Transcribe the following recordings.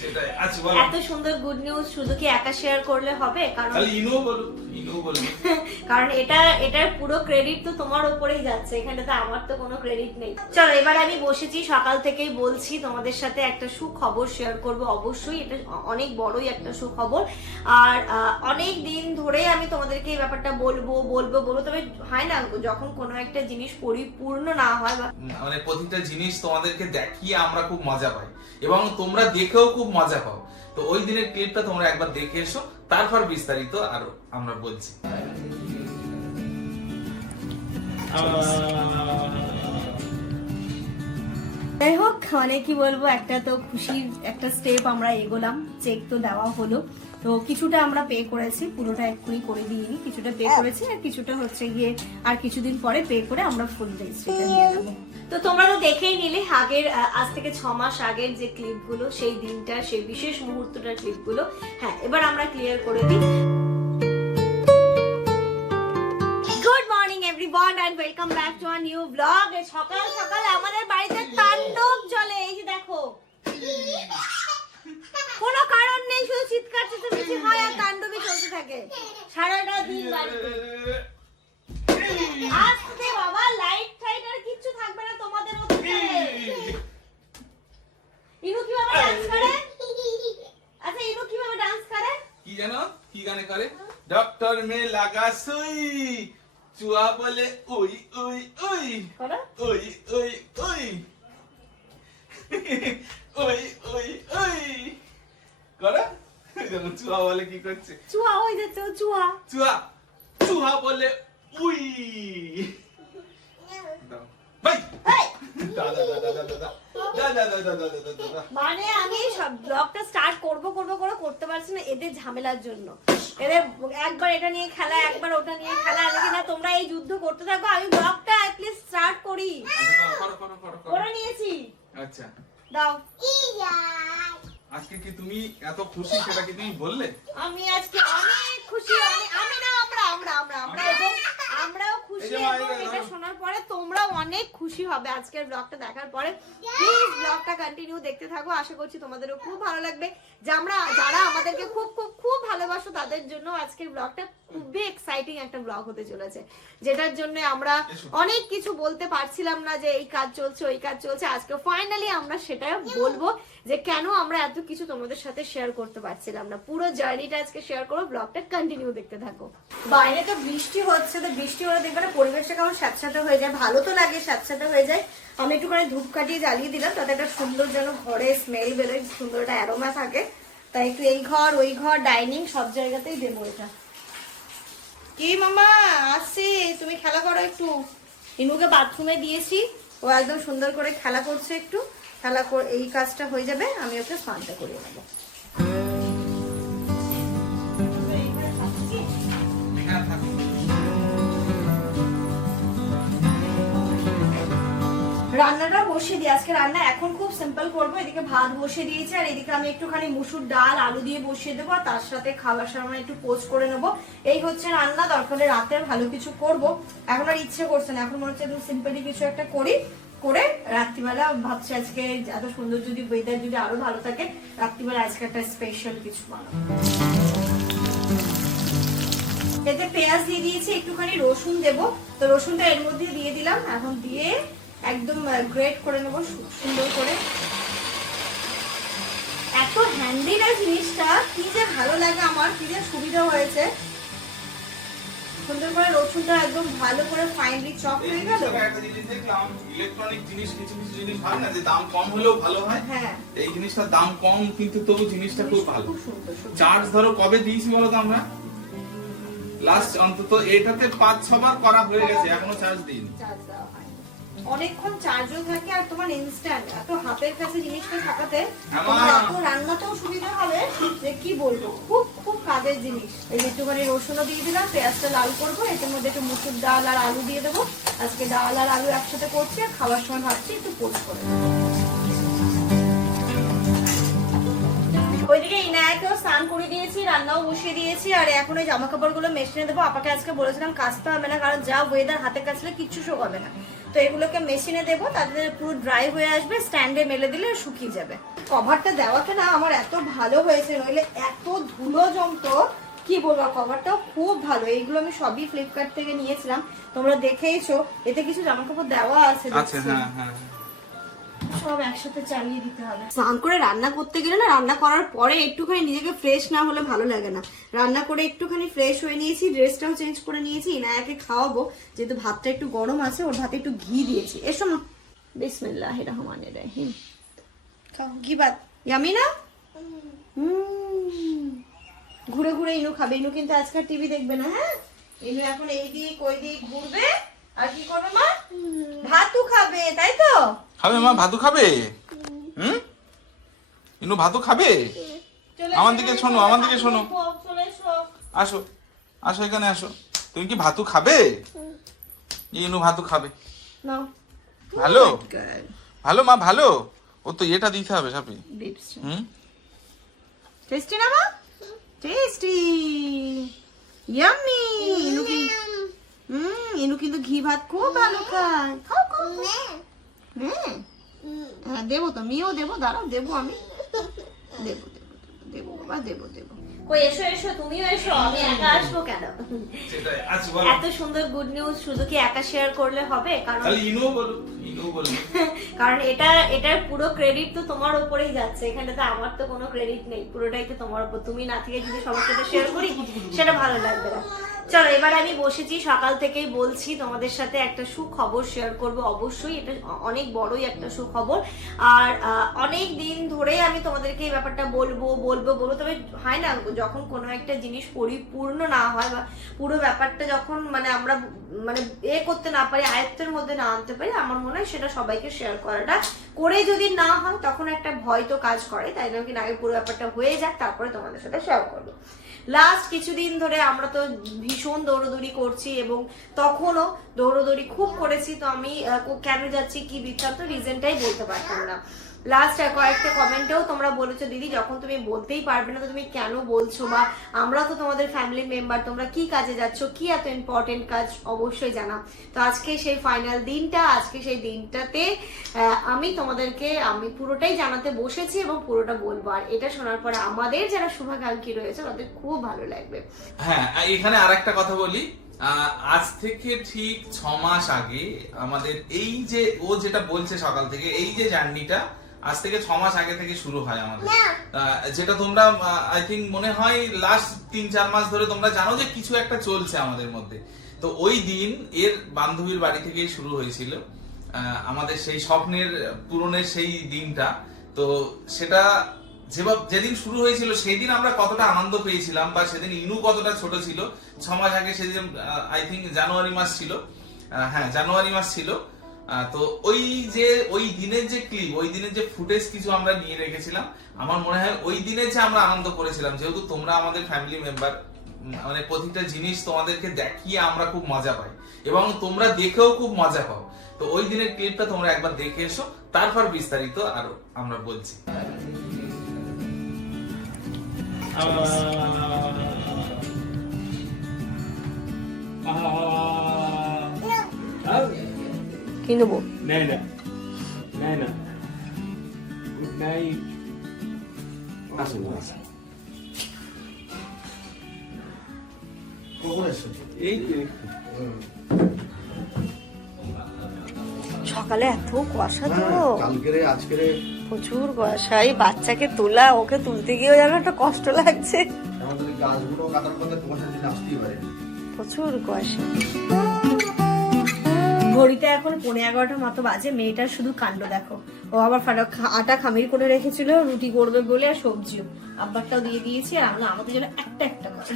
সেটাই আচ্ছা বলো। এত সুন্দর গুড নিউজ শুধু কি একা শেয়ার করলে হবে? কারণ তাহলে ইনো বলো। কারণ এটার পুরো ক্রেডিট তো তোমার উপরেই যাচ্ছে, এখানে তো আমার তো কোনো ক্রেডিট নেই। চলো এবার আমি বসেছি, সকাল থেকেই বলছি তোমাদের সাথে একটা সুখবর শেয়ার করব অবশ্যই। এটা অনেক বড়ই একটা সুখবর, আর অনেক দিন ধরে আমি তোমাদেরকে এই ব্যাপারটা বলবো, তবে হয় না যখন কোনো একটা জিনিস পরিপূর্ণ না হয় বা মানে প্রতিটা জিনিস তোমাদেরকে দেখিয়ে আমরা খুব মজা পাই এবং তোমরা দেখেও খুব মজা পাও। তো ওই দিনের ক্লিপটা তোমরা একবার দেখে এসো, তারপর বিস্তারিত আরো আমরা বলছি। যাই হোক, মানে কি বলবো, একটা তো খুশির একটা স্টেপ আমরা এগোলাম। চেক তো দেওয়া হলো, তো কিছুটা আমরা পে করেছি, পুরোটা এক্ষুনি করে দিইনি, কিছুটা পে করেছি আর কিছুটা হচ্ছে গিয়ে আর কিছুদিন পরে পে করে আমরা ফুল রেজিস্ট্রেশন দিয়ে দেবো। তো তোমরা তো দেখেই নিলে আগের আজ থেকে 6 মাস আগের যে ক্লিপগুলো, সেই দিনটা, সেই বিশেষ মুহূর্তটার ক্লিপগুলো। হ্যাঁ, এবার আমরা ক্লিয়ার করে দিই। Good morning everyone and welcome back to our new blog. সকাল সকাল আমাদের বাড়িতে তাণ্ডব চলে, এই যে দেখো, কোনো কারণ নেই, শুধু চিৎকার চেঁচামেচি হয় আর তাণ্ডবই চলতে থাকে সারাটা দিন বাড়িতে। আজকে বাবা লাইট টাইট আর কিচ্ছু থাকবে না তোমাদের মধ্যে। ইনু কিভাবে ডান্স করে? আচ্ছা ইনু কিভাবে ডান্স করে কি জানো? কি গানে করে? ডক্টর মে লাগা সুই, চুয়া বলে ওই ওই ওই করো। ওই ওই ওই ওই ওই ওই করে। দেখো চুয়া বলে কি করছে, চুয়া হয়ে যাচ্ছে, ও চুয়া। চুয়া চুয়া বলে উই। দাও ভাই। এই! দাদা দাদা দাদা দাদা দাদা দাদা দাদা দাদা। মানে আমি সব ব্লগটা স্টার্ট করব করে করতে পারছি না এদের ঝামেলার জন্য। এদের একবার এটা নিয়ে খেলা, একবার ওটা নিয়ে খেলা, নাকি না তোমরা এই যুদ্ধ করতে থাকো, আমি ব্লগটা অ্যাট লিস্ট স্টার্ট করি। করো করো করো করো। করে নিয়েছি, আচ্ছা দাও। আজকে কি তুমি এত খুশি সেটা কি তুমি বললে? আমি আজকে অনেক খুশি, আমি না আমরা এবং আমরাও খুশি, এবং এটা শোনার পরে তোমরাও অনেক খুশি হবে আজকের ব্লগটা দেখার পরে। প্লিজ ব্লগটা কন্টিনিউ দেখতে থাকো, আশা করছি তোমাদেরও খুব ভালো লাগবে। যে আমরা যারা আমাদেরকে খুব খুব খুব ভালোবাসো তাদের জন্য আজকের ব্লগটা খুবই এক্সাইটিং একটা ব্লগ হতে চলেছে, যেটার জন্য আমরা অনেক কিছু বলতে পারছিলাম না, যে এই কাজ চলছে ওই কাজ চলছে। আজকে ফাইনালি আমরা সেটা বলবো যে কেন আমরা এত কিছু তোমাদের সাথে শেয়ার করতে পারছিলাম না। পুরো জার্নিটা আজকে শেয়ার করো, ব্লগটা কন্টিনিউ দেখতে থাকো। বাইরে তো বৃষ্টি হচ্ছে, তো বৃষ্টি হলে দেখবে না পরিবেশটা কেমন স্যাঁতস্যাঁতে হয়ে যায়, ভালো তো লাগে, স্যাঁতস্যাঁতে হয়ে যায়। আমি একটুখানি ধূপকাঠি জ্বালিয়ে দিলাম, তাতে একটা সুন্দর যেন ঘরে স্মেল বেরোয়, সুন্দর একটা অ্যারোমা থাকে। তাই একটু এই ঘর ওই ঘর ডাইনিং সব জায়গাতেই দেবো এটা। কি মামা আসছি, তুমি খেলা করো একটু। ইনুকে বাথরুমে দিয়েছি, ও একদম সুন্দর করে খেলা করছে, একটু খেলা করে এই কাজটা হয়ে যাবে, আমি ওকে স্নানটা করিয়ে নেবো। রান্নাটা বসিয়ে দিই, আজকে রান্না এখন খুব সিম্পল করবো। এদিকে ভাত বসিয়ে দিয়েছি, আর এদিকে আমি একটুখানি মুসুর ডাল আলু দিয়ে বসিয়ে দেবো, আর তার সাথে খাবার সময় একটু পোস্ট করে নেবো। এই হচ্ছে রান্না, দরকারে রাতে ভালো কিছু করব, এখন আর ইচ্ছে করছে না, এখন মনে হচ্ছে একদম সিম্পলি কিছু একটা করি, করে রাত্রিবেলা ভাবছি আজকে এত সুন্দর যদি ওয়েদার যদি আরো ভালো থাকে, রাত্রিবেলা আজকে একটা স্পেশাল কিছু বানাবো। এতে পেঁয়াজ দিয়ে দিয়েছি, একটুখানি রসুন দেবো, তো রসুনটা এর মধ্যে দিয়ে দিলাম, এখন দিয়ে একদম গ্রেট করে নেবো সুন্দর করে। এত হ্যান্ডি না জিনিসটা, কি যে ভালো লাগে আমার, কি যে সুবিধা হয়েছে। সুন্দর করে রসুনটা একদম ভালো করে ফাইনলি চপ হয়ে গেল। একটা জিনিস দেখলাম, ইলেকট্রনিক জিনিস কিছু কিছু জিনিস হয় না যে দাম কম হলেও ভালো হয়, হ্যাঁ এই জিনিসটার দাম কম কিন্তু তবু জিনিসটা খুব ভালো। খুব সুন্দর সুন্দর। চার্জ ধরো কবে দিয়েছি বলো তো আমরা? লাস্ট অন্তত এটাতে 5-6 বার করা হয়ে গেছে, এখনো চার্জ দিইনি। চার্জ দেওয়া হয় অনেকক্ষণ, চার্জও থাকে, আর তোমার ইনস্ট্যান্ট এত হাতের কাছে জিনিসটা থাকাতে তোমার এত রান্নাতেও সুবিধা হবে যে কি বলবো, খুব খুব কাজের জিনিস। এই একটুখানি রসুনও দিয়ে দিলাম, পেঁয়াজটা লাল করবো, এটার মধ্যে একটু মুসুর ডাল আর আলু দিয়ে দেবো। আজকে ডাল আর আলু একসাথে করছি, আর খাবার সময় ভাবছি একটু পোস্ট করে দেবো। ওইদিকে ইনায়াকেও স্নান করে দিয়েছি, রান্নাও বসিয়ে দিয়েছি, আর এখন ওই জামা কাপড়গুলো মেশিনে দেবো। আপাকে আজকে বলেছিলাম কাচতে হবে না, কারণ যা ওয়েদার হাতে কাচলে কিচ্ছু শোকাবে না। তো এগুলোকে মেশিনে দেবো, তাদের পুরো ড্রাই হয়ে আসবে, স্ট্যান্ডে মেলে দিলে শুকিয়ে যাবে। কভারটা দেওয়াতে না আমার এত ভালো হয়েছে, নইলে এত ধুলো জমতো কি বলবো। কভারটাও খুব ভালো, এইগুলো আমি সবই ফ্লিপকার্ট থেকে নিয়েছিলাম, তোমরা দেখেইছো। এতে কিছু জামা কাপড় দেওয়া আছে, সব একসাথে চালিয়ে দিতে হবে। স্নান করে রান্না করতে গেলে না, রান্না করার পরে একটুখানি নিজেকে ফ্রেশ না হলে ভালো লাগে না। রান্না করে একটুখানি ফ্রেশ হয়ে নিয়েছি, ড্রেসটাও চেঞ্জ করে নিয়েছি, ইনায়াকে খাওয়াবো, যেহেতু ভাতটা একটু গরম আছে, ওর ভাতে একটু ঘি দিয়েছি। এসো না, বিসমিল্লাহির রহমানির রহিম, খাও ঘি ভাত। ইয়ামি না? ঘুরে ঘুরে ইনু খাবে। ইনু কিন্তু আজকাল টিভি দেখবে না, হ্যাঁ? ইনু এখন এই দিক ওই দিক ঘুরবে, আর কি করবে মা? ভাতু খাবে, তাই তো? খাবে মা, ভাতু খাবে। ইনু ভাতু খাবে। আমার দিকে শোনো, আমার দিকে শোনো, আসো আসো, এখানে আসো। তুমি কি ভাতু খাবে? ইনু ভাতু খাবে। ভালো ভালো মা, ভালো। ও তো এটা দিতে হবে সাপি। টেস্টি না মা? Tasty, yummy. ইনু কিন্তু ঘি ভাত খুব ভালো খায়। খাও খাও। হ্যাঁ দেবো তো, আমিও দেবো, দাঁড়াও দেবো, আমি দেবো দেবো দেবো বাবা, দেবো দেবো। কই এসো এসো, তুমিও এসো, আমি একা আসবো কেন? এত সুন্দর গুড নিউজ শুধু কি একা শেয়ার করলে হবে? কারণ কারণ এটার পুরো ক্রেডিট তো তোমার উপরেই যাচ্ছে, এখানে তো আমার তো কোনো ক্রেডিট নেই, পুরোটাই তো তোমার উপর। তুমি না থেকে যদি সবার সাথে শেয়ার করি সেটা ভালো লাগবে না। চলো এবার আমি বসেছি, সকাল থেকেই বলছি তোমাদের সাথে একটা সুখবর শেয়ার করব অবশ্যই। এটা অনেক বড়ই একটা সুখবর, আর অনেক দিন ধরে আমি তোমাদেরকে এই ব্যাপারটা বলবো বলবো বলবো, তবে হয় না, যখন কোনো একটা জিনিস পরিপূর্ণ না হয় বা পুরো ব্যাপারটা যখন মানে আমরা মানে করতে না পারি, আয়ত্তের মধ্যে না আনতে পারি, আমার মনে হয় সেটা সবাইকে শেয়ার করাটা, করে যদি না হয় তখন একটা ভয় তো কাজ করে, তাই না? কি আগে পুরো ব্যাপারটা হয়ে যাক, তারপরে তোমাদের সাথে শেয়ার করবো। লাস্ট কিছুদিন ধরে আমরা তো ভীষণ দৌড়দৌড়ি করছি, এবং তখনও দৌড়দৌড়ি খুব করেছি। তো আমি কেন যাচ্ছি, কি বৃত্তান্ত, রিজনটাই বলতে পারতাম না। লাস্ট কয়েকটা কমেন্টেও তোমরা বলেছো, দিদি যখন তুমি বলতেই পারবে না তো তুমি কেন বলছো, বা আমরা তো তোমাদের ফ্যামিলি মেম্বার, তোমরা কি কাজে যাচ্ছ, কি এত ইম্পর্টেন্ট কাজ, অবশ্যই জানাও। তো আজকে সেই ফাইনাল দিনটা, আজকে সেই দিনটাতে আমি তোমাদেরকে আমি পুরোটাই জানাতে বসেছি এবং পুরোটা বলবো। আর এটা শোনার পরে আমাদের যারা শুভাকাঙ্ক্ষী রয়েছে তাদের খুব ভালো লাগবে। হ্যাঁ, এখানে আরেকটা কথা বলি, আজ থেকে ঠিক 6 মাস আগে আমাদের এই যে ও যেটা বলছে সকাল থেকে, এই যে জার্নিটা আজ থেকে 6 মাস আগে থেকে শুরু হয় আমাদের, যেটা তোমরা আই থিঙ্ক মনে হয় লাস্ট 3-4 মাস ধরে তোমরা জানো যে কিছু একটা চলছে আমাদের মধ্যে। তো ওই দিন এর বান্ধবীর বাড়ি থেকেই শুরু হয়েছিল আমাদের সেই স্বপ্নের পূরণের সেই দিনটা। তো সেটা যেদিন শুরু হয়েছিল সেই দিন আমরা কতটা আনন্দ পেয়েছিলাম, বা সেদিন ইনু কতটা ছোট ছিল। 6 মাস আগে সেদিন আই থিঙ্ক জানুয়ারি মাস ছিল, হ্যাঁ জানুয়ারি মাস ছিল। তো ওই দিনের যে ক্লিপ, ওই দিনের যে ফুটেজ কিছু আমরা নিয়ে রেখেছিলাম, আমার মনে হয় ওই দিনে যে আমরা আনন্দ করেছিলাম, যেহেতু তোমরা আমাদের ফ্যামিলি মেম্বার, মানে প্রতিটা জিনিস তোমাদেরকে দেখিয়ে আমরা খুব মজা পাই এবং তোমরা দেখেও খুব মজা পাও। তো ওই দিনের ক্লিপটা তোমরা একবার দেখে এসো, তারপর বিস্তারিত আরো আমরা বলছি। কি নেবো? Good night. সকালে এত কুয়াশা, তো কালকেরে আজকেরে প্রচুর কুয়াশা। এই বাচ্চাকে তোলা, ওকে তুলতে গিয়েও যেন একটা কষ্ট লাগছে, আমাদের গাছগুলো কাটার পথে কুয়াশা দিন আসতেই পারে, প্রচুর কুয়াশা। ঘড়িতে এখন 11:15 মতো বাজে। মেয়েটার শুধু কাণ্ড দেখো, ও আবার আটা খামির করে রেখেছিল রুটি করবে বলে, আর সবজিও আব্বারটাও দিয়ে দিয়েছি, আর আমরা আমাদের জন্য একটা একটা করে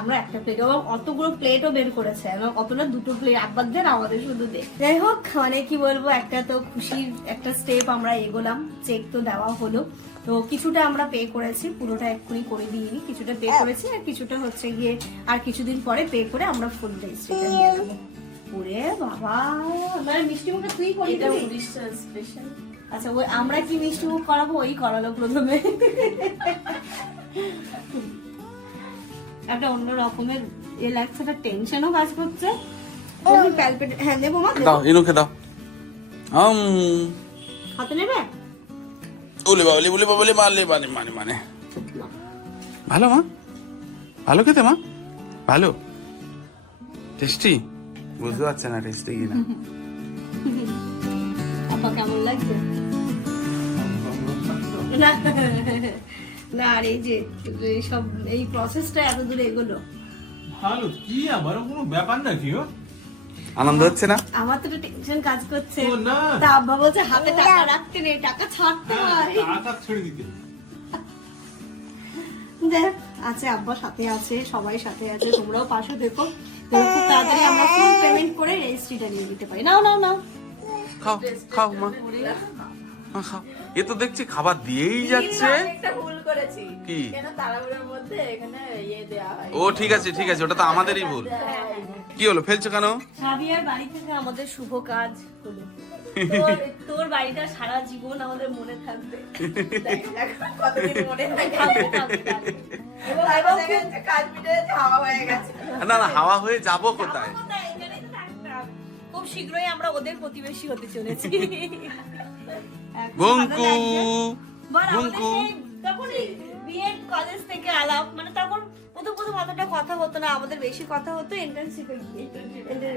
আমরা একটা প্লেট, এবং অতগুলো প্লেটও বের করেছে, এবং অতটা দুটো প্লেট আব্বার দেন, আমাদের শুধু দে। যাই হোক, মানে কি বলবো, একটা তো খুশির একটা স্টেপ আমরা এগোলাম। চেক তো দেওয়া হলো, তো কিছুটা আমরা পে করেছি, পুরোটা এক্ষুনি করে দিইনি, কিছুটা পে করেছি, আর কিছুটা হচ্ছে গিয়ে আর কিছুদিন পরে পে করে আমরা ফুল রেজিস্ট্রেশন দিয়ে দেবো। ওরে বাবা, মানে মিষ্টি মুখে তুই করলি, এটা উড়িষ্যা স্পেশাল। আচ্ছা, ওই আমরা কি মিষ্টি মুখ করাবো, ওই করালো প্রথমে। একটা অন্য রকমের এ লাগছে, একটা টেনশনও কাজ করছে। হ্যাঁ নেবো মা, দাও ইনুকে দাও। হাতে নেবে? বলে বাবলি বলে বাবলি মারলে মানে ভালো মা, ভালো খেতে মা, ভালো টেস্টি। বুঝতে পারছে না টেস্টি কিনা। আপা কেমন লাগছে? না না, আর এই যে সব এই প্রসেসটা এত দূর এগোলো, ভালো কি আবার কোনো ব্যাপার নাকি? ও আনন্দ হচ্ছে না? আমার তো একটু টেনশন কাজ করছে। ও না। তা আব্বা বলছে হাতে টাকা রাখতে নেই, টাকা ছাড়তে হয়। টাকা ছেড়ে দিতে। দেখ আছে, আব্বা সাথে আছে, সবাই সাথে আছে, তোমরাও পাশে দেখো। খুব তাড়াতাড়ি আমরা ফুল পেমেন্ট করে রেজিস্ট্রিটা নিয়ে নিতে পারি। নাও নাও নাও, খাও খাও মা, খাও। এ তো দেখছি খাবার দিয়েই যাচ্ছে। একটা ভুল করেছি। কি? কেন তাড়াহুড়োর মধ্যে এখানে ইয়ে দেয়া হয়। ও ঠিক আছে ঠিক আছে, ওটা তো আমাদেরই ভুল। কি হলো, ফেলছো কেন? সাবিয়ার বাড়ি থেকে আমাদের শুভ কাজ হলো। তোর বাড়িটা সারা জীবন আমাদের মনে থাকবে। এখন কতদিন মনে থাকে। থাকবে, থাকবে, থাকবে। এবং কাজ মিটে হাওয়া হয়ে গেছে। না না, হাওয়া হয়ে যাবো কোথায়? এখানেই তো থাকতে হবে। খুব শীঘ্রই আমরা ওদের প্রতিবেশী হতে চলেছি। ভুঙ্কু বল, আমাদের ভুঙ্কু সেই তখন বিএড কলেজ থেকে আলাপ, মানে তখন প্রথম অতটা কথা হতো না, আমাদের বেশি কথা হতো ইন্টার্নশিপে গিয়ে,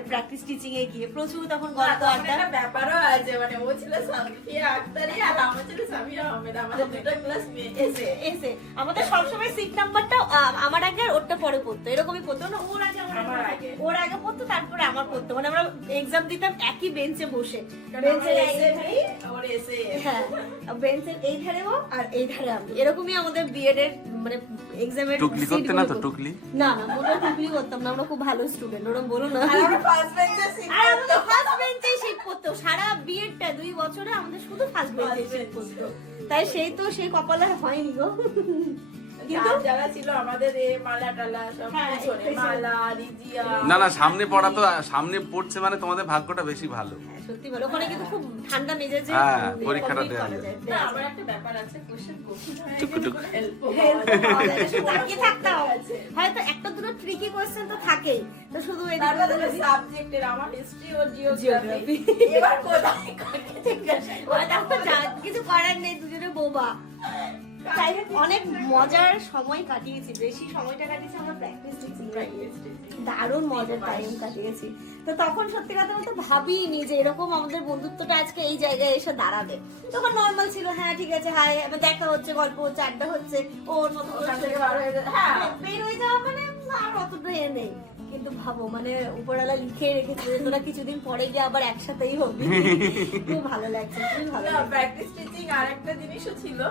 প্র্যাকটিস টিচিং এ গিয়ে প্রচুর তখন গল্প তখন আড্ডা। একটা ব্যাপারও আছে, মানে ও ছিল সাফিয়া আক্তারি আর আমার ছিল সামিয়া আহমেদ, আমাদের দুটো ক্লাস এসে এসে আমাদের সবসময় সিট নাম্বারটা আমার আগে আর ওরটা পরে পড়তো, এরকমই পড়তো না, ওর আগে আমার আগে। ওর আগে পড়তো, তারপরে আমার পড়তো, মানে আমরা এক্সাম দিতাম একই বেঞ্চে বসে। কারণ বেঞ্চের আমরা এই এসে ধারে, ওর এসে হ্যাঁ বেঞ্চের এই ধারে ও আর এই ধারে আমি, এরকমই আমাদের বিএড এর মানে এক্সামের টুকলি করতে না তো? টুকলি না না, আমরা টুকলি করতাম না, আমরা খুব ভালো স্টুডেন্ট, ওরকম বলো না। আর আমরা ফার্স্ট বেঞ্চে সিট আর আমাদের ফার্স্ট বেঞ্চে সিট পড়তো, সারা বিএডটা 2 বছরে আমাদের শুধু ফার্স্ট বেঞ্চে সিট পড়তো, তাই সেই কপালে হয়নি গো। কিন্তু যারা ছিল আমাদের এ মালা টালা সব হ্যাঁ, পিছনে, পেছনে। মালা রিজিয়া না না, সামনে পড়া তো, সামনে পড়ছে মানে তোমাদের ভাগ্যটা বেশি ভালো। সত্যি বলো, ওখানে কিন্তু খুব ঠান্ডা মেজাজে হ্যাঁ, পরীক্ষাটা দেওয়া করা যায়। না, আমার একটা ব্যাপার আছে, কোশ্চেন কঠিন হয়ে টুকু গেলে টুকু। হেল্প তাকিয়ে থাকতে হবে। হয়তো একটা দুটো ট্রিকি কোশ্চেন তো থাকেই, তো শুধু তারপরে সাবজেক্টের আমার হিস্ট্রি ও জিওগ্রাফি জিওগ্রাফি। এবার কোথায় কাকে জিজ্ঞাসা করব? কিছু করার নেই, দুজনে বোবা। তাই হোক, অনেক মজার সময় কাটিয়েছি, বেশি সময়টা কাটিয়েছি আমরা প্র্যাকটিস টিচিং, দারুণ মজার টাইম কাটিয়েছি। তো তখন সত্যি কথা বলতে ভাবিনি যে এরকম আমাদের বন্ধুত্বটা আজকে এই জায়গায় এসে দাঁড়াবে। তখন নর্মাল ছিল, হ্যাঁ ঠিক আছে, হাই দেখা হচ্ছে, গল্প হচ্ছে, আড্ডা হচ্ছে, ওর মতো ওখান থেকে বার হয়ে যায়। হ্যাঁ। বের হয়ে যাওয়া মানে আর অতটা এ নেই। কিন্তু ভাবো, মানে উপরওয়ালা লিখে রেখেছে যে তোরা কিছুদিন পরে গিয়ে আবার একসাথেই হবি। খুব ভালো লাগছে, খুব ভালো না, লাগছে। প্র্যাকটিস টিচিং আরেকটা জিনিসও ছিল।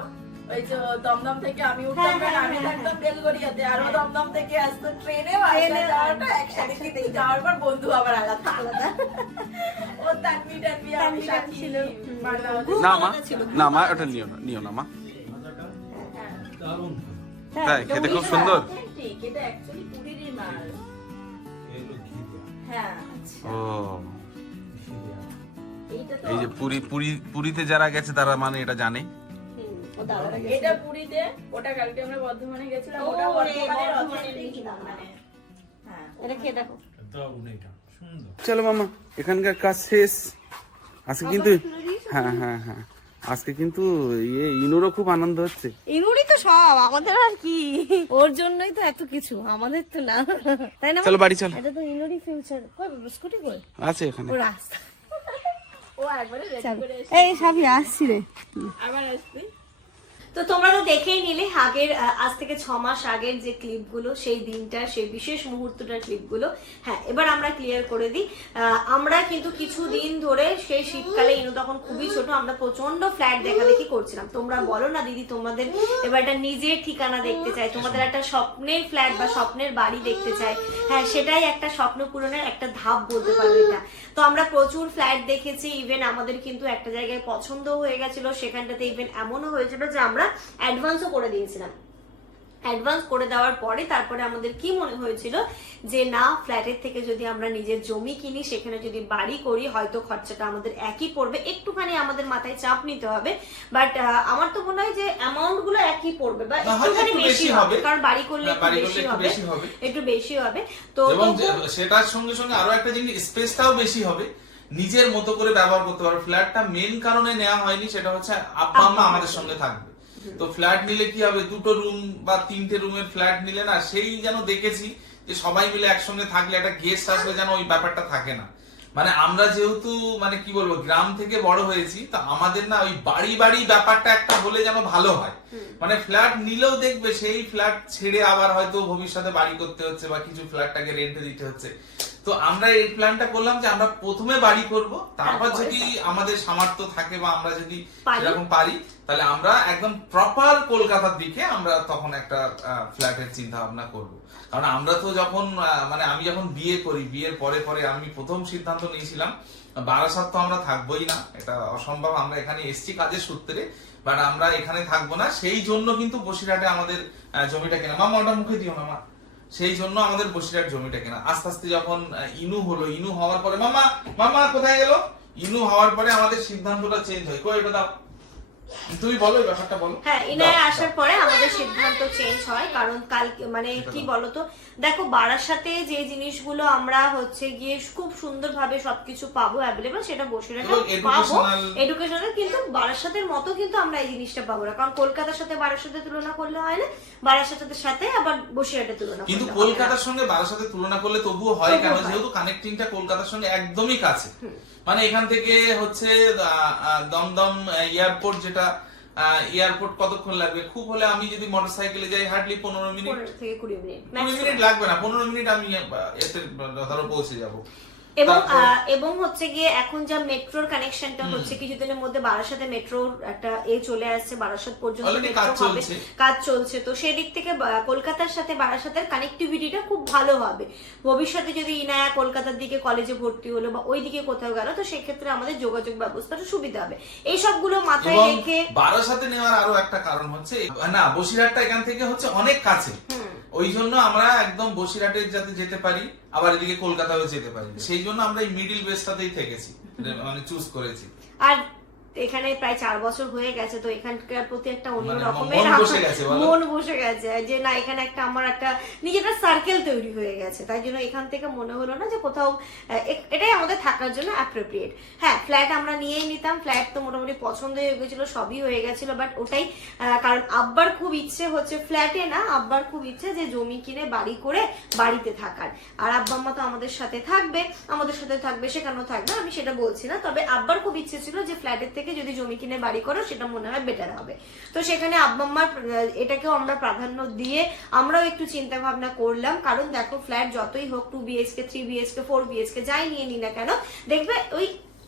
ওই যে দমদম থেকে আমি উঠতাম, হ্যাঁ, কারণ আমি হ্যাঁ, থাকতাম বেলগড়িয়াতে, আর ও হ্যাঁ। দমদম থেকে আসতো ট্রেনে, ট্রেনে যাওয়াটা একসাথে, কিন্তু যাওয়ার পর বন্ধু আবার আলাদা। আলাদা। ও তানভি টানভি আমি তানভি সাথী ছিল। মালা না মা, আলাদা ছিল। না মা, ওটা নিও না মা। দারুণ। হ্যাঁ, তাই খেতে খুব সুন্দর। ঠিক, এটা অ্যাকচুয়ালি পুরীরই মাল। এগুলো ঘি দেয়া, হ্যাঁ, ও, ঘি দেয়া। এইটা তো এই যে পুরীতে যারা গেছে তারা মানে এটা জানে। হুম, ও দাদারা গেছে। এটা পুরীতে, ওটা কালকে আমরা বর্ধমানে গেছিলাম, ওটা ও, বর্ধমানের বর্ধমানের authentic নিলাম। মানে হ্যাঁ। এটা খেয়ে দেখো। দারুণ এটা, সুন্দর। চলো মামা, এখানকার কাজ শেষ আজকে কিন্তু। হ্যাঁ হ্যাঁ হ্যাঁ, আজকে কিন্তু ইনুরও খুব আনন্দ হচ্ছে। ইনুরই তো সব, আমাদের আর কি, ওর জন্যই তো এত কিছু, আমাদের তো না, তাই না? চলো বাড়ি চলো। এটা তো ইনুরই ফিউচার। কই স্কুটি কই? আছে এখানে। ও রাস্তা। ও একবারে রেডি চলো। করে এসে এই সাবি আসছি রে। আবার আসবে। তো তোমরা তো দেখেই নিলে আগের আজ থেকে 6 মাস আগের যে ক্লিপগুলো, সেই দিনটা, সেই বিশেষ মুহূর্তটার ক্লিপগুলো। হ্যাঁ, এবার আমরা ক্লিয়ার করে দিই। আমরা কিন্তু কিছুদিন ধরে, সেই শীতকালে ইনু তখন খুবই ছোট, আমরা প্রচন্ড ফ্ল্যাট দেখাদেখি করছিলাম। তোমরা বলো না দিদি, তোমাদের এবার একটা নিজের ঠিকানা দেখতে চাই, তোমাদের একটা স্বপ্নের ফ্ল্যাট বা স্বপ্নের বাড়ি দেখতে চাই। হ্যাঁ, সেটাই একটা স্বপ্ন পূরণের একটা ধাপ বলতে পারো এটা। তো আমরা প্রচুর ফ্ল্যাট দেখেছি, ইভেন আমাদের কিন্তু একটা জায়গায় পছন্দ হয়ে গেছিল, সেখানটাতে ইভেন এমনও হয়েছিল যে আমরা অ্যাডভান্সও করে দিয়েছিলাম। অ্যাডভান্স করে দেওয়ার পরে তারপরে আমাদের কি মনে হয়েছিল যে না, ফ্ল্যাটের থেকে যদি আমরা নিজের জমি কিনি, সেখানে যদি বাড়ি করি, হয়তো খরচাটা আমাদের একই পড়বে, একটুখানি আমাদের মাথায় চাপ নিতে হবে, বাট আমার তো মনে হয় যে অ্যামাউন্ট গুলো এক একই পড়বে বা না, হয়তো একটুখানি একটু বেশি বেশি হবে, হবে। কারণ বাড়ি করলে না, একটু বাড়ি করলে বেশি একটু হবে, বেশি হবে। একটু বেশি হবে। তো এবং তবুও- সেটার সঙ্গে সঙ্গে আরো একটা জিনিস, স্পেসটাও বেশি হবে, নিজের মতো করে ব্যবহার করতে পারবে। ফ্ল্যাটটা মেন কারণে নেওয়া হয়নি, সেটা হচ্ছে আব্বা আম্মা আমাদের সঙ্গে থাকবে। তো ফ্ল্যাট নিলে কি হবে, দুটো রুম বা তিনটে রুমের ফ্ল্যাট নিলে না, সেই যেন দেখেছি যে সবাই মিলে একসঙ্গে থাকলে একটা গেস্ট আসলে যেন ওই ব্যাপারটা থাকে না। মানে আমরা যেহেতু মানে কি বলবো গ্রাম থেকে বড় হয়েছি, তা আমাদের না ওই বাড়ি বাড়ি ব্যাপারটা একটা হলে যেন ভালো হয়। মানে ফ্ল্যাট নিলেও দেখবে সেই ফ্ল্যাট ছেড়ে আবার হয়তো ভবিষ্যতে বাড়ি করতে হচ্ছে বা কিছু ফ্ল্যাটটাকে রেন্টে দিতে হচ্ছে। তো আমরা এই প্ল্যানটা করলাম যে আমরা প্রথমে বাড়ি করব, তারপর তারপরে যদি আমাদের সামর্থ্য থাকে বা আমরা যদি পারি। সেরকম পারি, তাহলে আমরা একদম প্রপার কলকাতার দিকে আমরা তখন একটা ফ্ল্যাটের চিন্তা ভাবনা করব। কারণ আমরা তো যখন মানে আমি যখন বিয়ে করি, বিয়ের পরে পরে আমি প্রথম সিদ্ধান্ত নিয়েছিলাম বারাসাত তো আমরা থাকবোই না, এটা অসম্ভব। আমরা এখানে এসছি কাজের সূত্রে, বাট আমরা এখানে থাকবো না। সেই জন্য কিন্তু বসিরহাটে আমাদের জমিটা কেনা। মামা ওটা মুখে দিও না মা। সেই জন্য আমাদের বসিরহাট জমিটা কেনা। আস্তে আস্তে যখন ইনু হলো, ইনু হওয়ার পরে মামা মামা কোথায় গেল, ইনু হওয়ার পরে আমাদের সিদ্ধান্তটা চেঞ্জ হয়। কই এটা দাও, তুমি বলো এই ব্যাপারটা বলো। হ্যাঁ, ইনায়া দাও, আসার দাও। পরে আমাদের সিদ্ধান্ত চেঞ্জ হয়, কারণ কালকে মানে কি বলতো, দেখো বারাসাতে যে জিনিসগুলো আমরা হচ্ছে গিয়ে খুব সুন্দরভাবে সবকিছু পাবো অ্যাভেলেবল, সেটা বসিরহাটে এবং পাবো educational- এডুকেশনাল, কিন্তু বারাসাতের মতো কিন্তু আমরা এই জিনিসটা পাবো না, কারণ কলকাতার সাথে বারাসাতের তুলনা করলে হয় না, বারাসাতের সাথে আবার বসিরহাটের তুলনা কিন্তু করলে হয় না। কলকাতার সঙ্গে বারাসাতে তুলনা করলে তবুও হয়, তবুও কেন হয়। যেহেতু কানেক্টিংটা কলকাতার সঙ্গে একদমই কাছে। মানে এখান থেকে হচ্ছে দমদম এয়ারপোর্ট, যেটা এয়ারপোর্ট কতক্ষণ লাগবে, খুব হলে আমি যদি মোটরসাইকেলে যাই হার্ডলি 15 মিনিট, 15 থেকে 20 মিনিট 20 মিনিট লাগবে না, 15 মিনিট আমি এতে ধরো পৌঁছে যাবো। এবং তারপর- এবং হচ্ছে গিয়ে এখন যা মেট্রোর কানেকশনটা হচ্ছে, কিছুদিনের মধ্যে বারাসাতে মেট্রোর একটা চলে আসছে, বারাসাত পর্যন্ত Already মেট্রো কাজ হবে, চলছে। কাজ চলছে। তো সেদিক থেকে কলকাতার সাথে বারাসাতের কানেক্টিভিটিটা খুব ভালো হবে। ভবিষ্যতে যদি ইনায়া কলকাতার দিকে কলেজে ভর্তি হলো বা ওই দিকে কোথাও গেল, তো সেক্ষেত্রে আমাদের যোগাযোগ ব্যবস্থাটা সুবিধা হবে। এই সবগুলো মাথায় এবং রেখে বারাসাতে নেওয়ার আরো একটা কারণ হচ্ছে না, বসিরহাটটা এখান থেকে হচ্ছে অনেক কাছে, ওই জন্য আমরা একদম বসিরহাটে যাতে যেতে পারি, আবার এদিকে কলকাতাও যেতে পারি, সেই জন্য আমরা এই মিডিল বেসটাতেই থেকেছি, মানে চুজ করেছি। আর এখানে প্রায় 4 বছর হয়ে গেছে, তো এখানকার প্রতি একটা অন্য মানে রকমের মন বসে গেছে, বলো? মন বসে গেছে, যে না এখানে একটা আমার একটা নিজের সার্কেল তৈরি হয়ে গেছে। তাই জন্য এখান থেকে মনে হলো না যে কোথাও এটাই আমাদের থাকার জন্য অ্যাপ্রোপ্রিয়েট। হ্যাঁ, ফ্ল্যাট আমরা নিয়েই নিতাম, ফ্ল্যাট তো মোটামুটি পছন্দ হয়ে গেছিল, সবই হয়ে গেছিল, বাট ওটাই কারণ আব্বার খুব ইচ্ছে হচ্ছে ফ্ল্যাটে না, আব্বার খুব ইচ্ছে যে জমি কিনে বাড়ি করে বাড়িতে থাকার। আর আব্বা আম্মা তো আমাদের সাথে থাকবে, সেখানেও থাকবে, আমি সেটা বলছি না, তবে আব্বার খুব ইচ্ছে ছিল যে ফ্ল্যাটের থেকে যদি জমি কিনে বাড়ি করো সেটা মনে হয় বেটার হবে। তো সেখানে আব্বা আম্মার এটাকেও আমরা প্রাধান্য দিয়ে আমরাও একটু চিন্তা ভাবনা করলাম, কারণ দেখো ফ্ল্যাট যতই হোক 2 BHK 3 BHK 4 BHK যাই নিয়ে নি না কেন, দেখবে ওই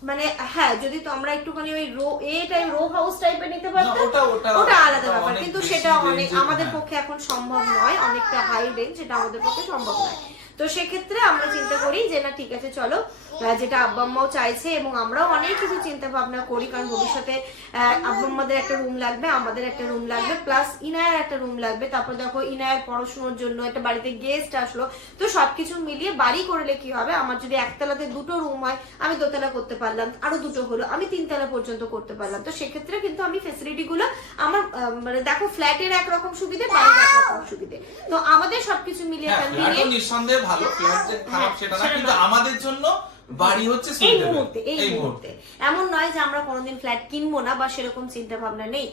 মানে হ্যাঁ, যদি তো আমরা একটুখানি ওই রো হাউস টাইপের নিতে পারতাম, ওটা আলাদা ব্যাপার, কিন্তু সেটা অনেক আমাদের পক্ষে এখন সম্ভব নয়, অনেকটা হাই রেঞ্জ, সেটা আমাদের পক্ষে সম্ভব নয়। তো সেক্ষেত্রে আমরা চিন্তা করি যে না ঠিক আছে চলো, যেটা আব্বা আম্মাও চাইছে এবং আমরাও অনেক কিছু চিন্তা ভাবনা করি, কারণ ভবিষ্যতে আব্বা আম্মাদের একটা রুম লাগবে, আমাদের একটা রুম লাগবে, প্লাস ইনায়ের একটা রুম লাগবে। তারপর দেখো ইনায়ের পড়াশোনার জন্য একটা বাড়িতে গেস্ট আসলো, তো সবকিছু মিলিয়ে বাড়ি করলে কি হবে, আমার যদি একতলাতে 2টো রুম হয়, আমি 2তলা করতে পারলাম, আরো 2টো হলো, আমি 3তলা পর্যন্ত করতে পারলাম। তো সেক্ষেত্রে কিন্তু আমি ফেসিলিটি গুলো আমার মানে দেখো ফ্ল্যাটের একরকম সুবিধে, বাড়ির একরকম সুবিধে, তো আমাদের সবকিছু মিলিয়ে হ্যাঁ, একটা ফ্ল্যাটও মিলিয়ে নিঃসন্দেহে ভালো, ফ্ল্যাট যে খারাপ সেটা না, কিন্তু আমাদের জন্য বাড়ি হচ্ছে এই suitable। মুহূর্তে এমন নয় যে আমরা কোনোদিন ফ্ল্যাট কিনবো না বা সেরকম চিন্তা ভাবনা নেই।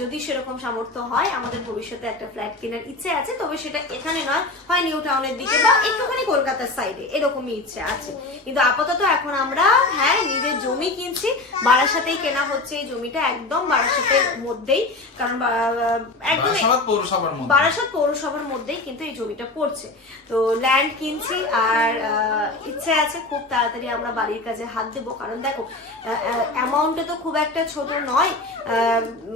যদি সেরকম সামর্থ্য হয়, আমাদের ভবিষ্যতে একটা ফ্ল্যাট কেনার ইচ্ছে আছে, তবে সেটা এখানে নয়, হয় নিউ টাউনের দিকে বা একটুখানি কলকাতার সাইডে, এরকমই ইচ্ছে আছে। কিন্তু আপাতত এখন আমরা হ্যাঁ নিজের জমি কিনছি, বারাসাতেই কেনা হচ্ছে এই জমিটা, একদম বারাসাতের মধ্যেই, কারণ একদম বারাসাত পৌরসভার মধ্যেই কিন্তু এই জমিটা পড়ছে। তো ল্যান্ড কিনছি, আর ইচ্ছে আছে খুব তাড়াতাড়ি আমরা বাড়ির কাজে হাত দেবো, কারণ দেখো অ্যামাউন্টটা তো খুব একটা ছোট নয়,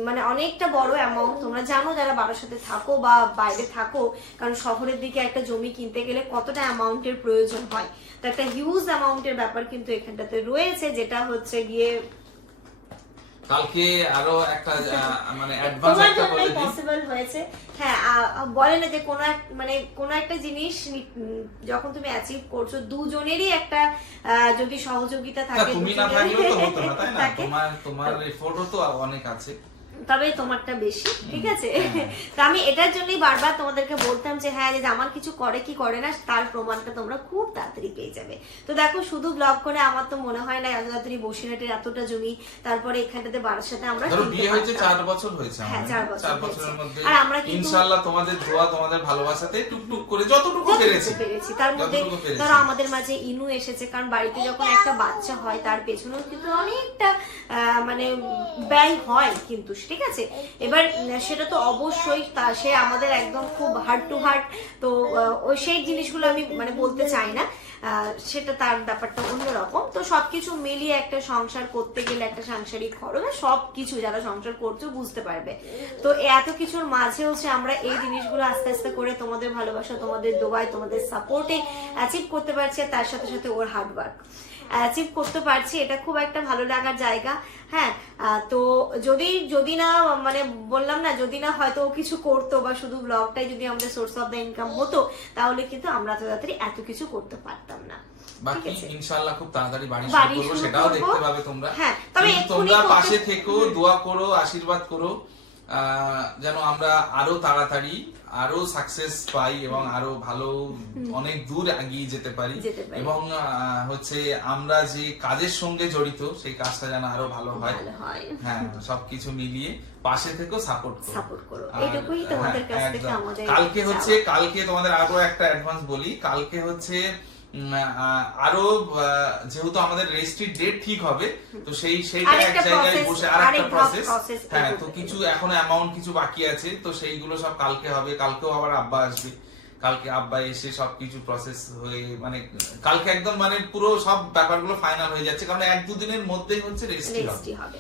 মানে অনেকটা বড় অ্যামাউন্ট। তোমরা জানো যারা বারাসাতে থাকো বা বাইরে থাকো, কারণ শহরের দিকে একটা জমি কিনতে গেলে কতটা অ্যামাউন্টের প্রয়োজন হয়, তো একটা হিউজ অ্যামাউন্টের ব্যাপার কিন্তু এখানটাতে রয়েছে, যেটা হচ্ছে গিয়ে কালকে আরো একটা মানে অ্যাডভান্স একটা বলে দিই, পসিবল হয়েছে। হ্যাঁ, বলে না যে কোনো একটা জিনিস যখন তুমি অ্যাচিভ করছো, দুজনেরই একটা যদি সহযোগিতা থাকে, তুমি না থাকলেও তো হতো না, তাই না? তোমার এফোর্টও তো অনেক আছে। তবে তোমারটা বেশি, ঠিক আছে? তো আমি এটার জন্যই বারবার তোমাদেরকে বলতাম যে হ্যাঁ, যে আমার কিছু করে কি করে না তার প্রমাণটা তোমরা খুব তাড়াতাড়ি পেয়ে যাবে। তো দেখো, শুধু ব্লগ করে আমার তো মনে হয় না এত তাড়াতাড়ি বসিরহাটের এতটা জমি, তারপরে এখানটাতে বারাসাতে আমরা বিয়ে হয়েছে 4 বছর হয়েছে। হ্যাঁ, 4 বছর 4 বছরের মধ্যে আর আমরা কিন্তু ইনশাআল্লাহ তোমাদের দোয়া তোমাদের ভালোবাসাতে টুকটুক করে যতটুকু পেরেছি। তার মধ্যে ধরো আমাদের মাঝে ইনু এসেছে, কারণ বাড়িতে যখন একটা বাচ্চা হয় তার পেছনেও কিন্তু অনেকটা মানে ব্যয় হয় কিন্তু, ঠিক আছে? এবার সেটা তো অবশ্যই সে আমাদের একদম খুব হার্ট টু হার্ট, তো ওই সেই জিনিসগুলো আমি মানে বলতে চাই না, সেটা তার ব্যাপারটা অন্যরকম। তো সবকিছু মিলিয়ে একটা সংসার করতে গেলে একটা সাংসারিক খরচ, সবকিছু যারা সংসার করছো বুঝতে পারবে। তো এত কিছুর মাঝে হচ্ছে আমরা এই জিনিসগুলো আস্তে আস্তে করে তোমাদের ভালোবাসা, তোমাদের দোয়ায়, তোমাদের সাপোর্টে অ্যাচিভ করতে পারছি, আর তার সাথে সাথে ওর হার্ড ওয়ার্ক অ্যাচিভ করতে পারছি, এটা খুব একটা ভালো লাগার জায়গা। হ্যাঁ, তো যদি না মানে বললাম না, যদি না হয়তো ও কিছু করতো বা শুধু ব্লগটাই যদি আমাদের সোর্স অফ দ্য ইনকাম হতো, তাহলে কিন্তু আমরা তো তাড়াতাড়ি এত কিছু করতে পারতাম না। বাকি ইনশাআল্লাহ খুব তাড়াতাড়ি বাড়ি শুরু শুরু করব, করব, সেটাও দেখতে পাবে তোমরা। হ্যাঁ, তবে তোমরা পাশে থেকো, দোয়া করো, আশীর্বাদ করো, যেন আমরা আরো তাড়াতাড়ি আরো সাকসেস পাই এবং আরো ভালো অনেক দূর এগিয়ে যেতে পারি, এবং হচ্ছে আমরা যে কাজের সঙ্গে জড়িত সেই কাজটা যেন আরো ভালো হয়। হ্যাঁ, সবকিছু মিলিয়ে পাশে থেকো, সাপোর্ট করো। এইটুকুই তোমাদের কাছ থেকে আমাদের। কালকে তোমাদের আরো একটা অ্যাডভান্স বলি, কালকে হচ্ছে আরো যেহেতু আমাদের রেজিস্ট্রির ডেট ঠিক হবে, তো সেইটা এক জায়গায় বসে আরেকটা প্রসেস। হ্যাঁ, তো কিছু এখনো অ্যামাউন্ট কিছু বাকি আছে, তো সেইগুলো সব কালকে হবে। কালকেও আবার আব্বা আসবে, কালকে আব্বা এসে সবকিছু প্রসেস হয়ে মানে কালকে একদম মানে পুরো সব ব্যাপারগুলো ফাইনাল হয়ে যাচ্ছে, কারণ 1-2 দিনের মধ্যেই হচ্ছে রেজিস্ট্রি হবে।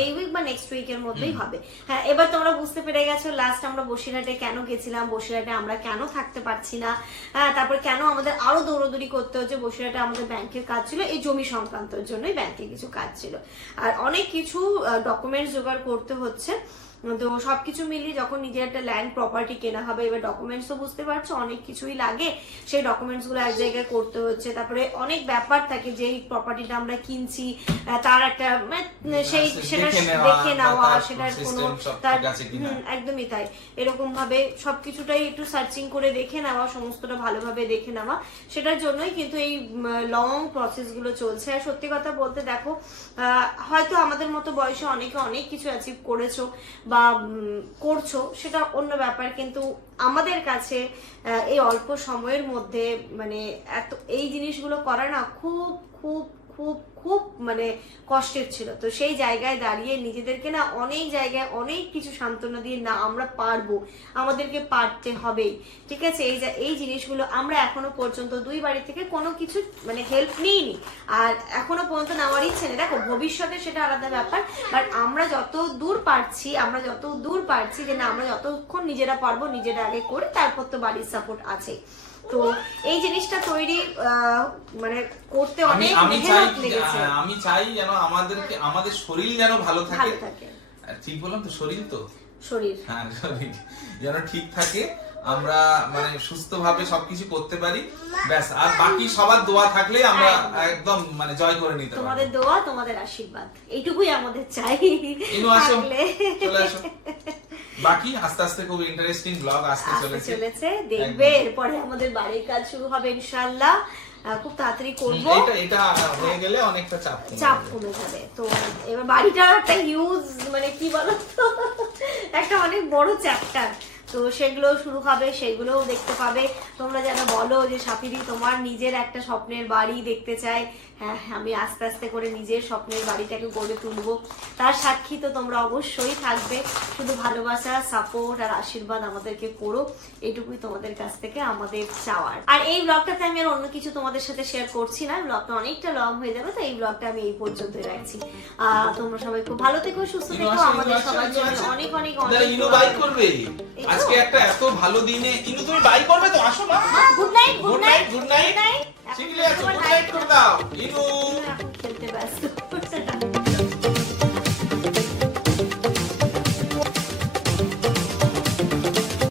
এই উইক বা নেক্সট উইকের মধ্যেই হবে। হ্যাঁ, এবার তোমরা বুঝতে পেরে গেছো লাস্ট আমরা বসিরহাটে কেন গেছিলাম, বসিরহাটে আমরা কেন থাকতে পারছি না, তারপর কেন আমাদের আরো দৌড়দৌড়ি করতে হচ্ছে। বসিরহাটে আমাদের ব্যাংকের কাজ ছিল, এই জমি সংক্রান্তর জন্যই ব্যাংকে কিছু কাজ ছিল, আর অনেক কিছু ডকুমেন্টস জোগাড় করতে হচ্ছে। তো সবকিছু মিলিয়ে যখন নিজের একটা ল্যান্ড প্রপার্টি কেনা হবে, এবার ডকুমেন্টস তো বুঝতে পারছো অনেক কিছুই লাগে, সেই ডকুমেন্টস গুলো এক জায়গায় করতে হচ্ছে। তারপরে অনেক ব্যাপার থাকে, যেই প্রপার্টিটা আমরা কিনছি তার একটা সেটা দেখে নেওয়া, সেটার কোনো একদমই তাই, এরকম ভাবে সবকিছুটাই একটু সার্চিং করে দেখে নেওয়া, সমস্তটা ভালোভাবে দেখে নেওয়া, সেটার জন্যই কিন্তু এই লং প্রসেস গুলো চলছে। আর সত্যি কথা বলতে দেখো, হয়তো আমাদের মতো বয়সে অনেকে অনেক কিছু অ্যাচিভ করেছো বা করছো, সেটা অন্য ব্যাপার, কিন্তু আমাদের কাছে এই অল্প সময়ের মধ্যে মানে এত এই জিনিসগুলো করা না খুব খুব খুব খুব মানে কষ্টের ছিল। তো সেই জায়গায় দাঁড়িয়ে নিজেদেরকে না অনেক জায়গায় অনেক কিছু সান্ত্বনা দিয়ে, না আমরা পারবো, আমাদেরকে পারতে হবেই, ঠিক আছে? এই জিনিসগুলো আমরা এখনো পর্যন্ত 2 বাড়ি থেকে কোনো কিছু মানে হেল্প নিইনি, আর এখনো পর্যন্ত নেওয়ার ইচ্ছে নেই। দেখো ভবিষ্যতে সেটা আলাদা ব্যাপার, বাট আমরা যত দূর পারছি যে না, আমরা যতক্ষণ নিজেরা পারবো নিজেরা আগে করে, তারপর তো বাড়ির সাপোর্ট আছে। তো এই জিনিসটা তৈরি মানে করতে অনেক মেহনত লেগেছে। আমি চাই যেন আমাদের শরীর যেন ভালো থাকে। ঠিক বললাম তো? শরীর, হ্যাঁ, শরীর যেন ঠিক থাকে, আমরা মানে সুস্থভাবে সবকিছু করতে পারি, ব্যাস। আর বাকি সবার দোয়া থাকলে আমরা একদম মানে জয় করে নিতে পারবো। তোমাদের দোয়া, তোমাদের আশীর্বাদ, এইটুকুই আমাদের চাই। চলে আসো। বাকি আস্তে আস্তে খুব ইন্টারেস্টিং ব্লগ আসতে চলেছে, দেখবে। এরপরে আমাদের বাড়ির কাজ শুরু হবে ইনশাআল্লাহ, খুব তাড়াতাড়ি করব। এটা হয়ে গেলে অনেকটা চাপ কমে যাবে। তো এবার বাড়িটা একটা হিউজ মানে কি বলো তো, একটা অনেক বড় চ্যাপ্টার, তো সেগুলো শুরু হবে, সেগুলোও দেখতে পাবে। তোমরা যারা বলো যে সাফিদি তোমার নিজের একটা স্বপ্নের বাড়ি দেখতে চাই, হ্যাঁ, আমি আস্তে আস্তে করে নিজের স্বপ্নের বাড়িটাকে গড়ে তুলবো, তার সাক্ষী তো তোমরা অবশ্যই থাকবে। শুধু ভালোবাসা, সাপোর্ট আর আশীর্বাদ আমাদেরকে করো, এটুকুই তোমাদের কাছ থেকে আমাদের চাওয়ার। আর এই ব্লগটাতে আমি আর অন্য কিছু তোমাদের সাথে শেয়ার করছি না, ব্লগটা অনেকটা লং হয়ে যাবে, তো এই ব্লগটা আমি এই পর্যন্তই রাখছি। তোমরা সবাই খুব ভালো থেকো, সুস্থ থেকো, আমাদের সবার জন্য অনেক অনেক অনেক ইনু বাই করবে আজকে একটা এত ভালো দিনে। ইনু তুমি বাই করবে তো? আসো না। Good night, good night, good night. শিগগিরই আসো, গুড নাইট করে দাও ইনু।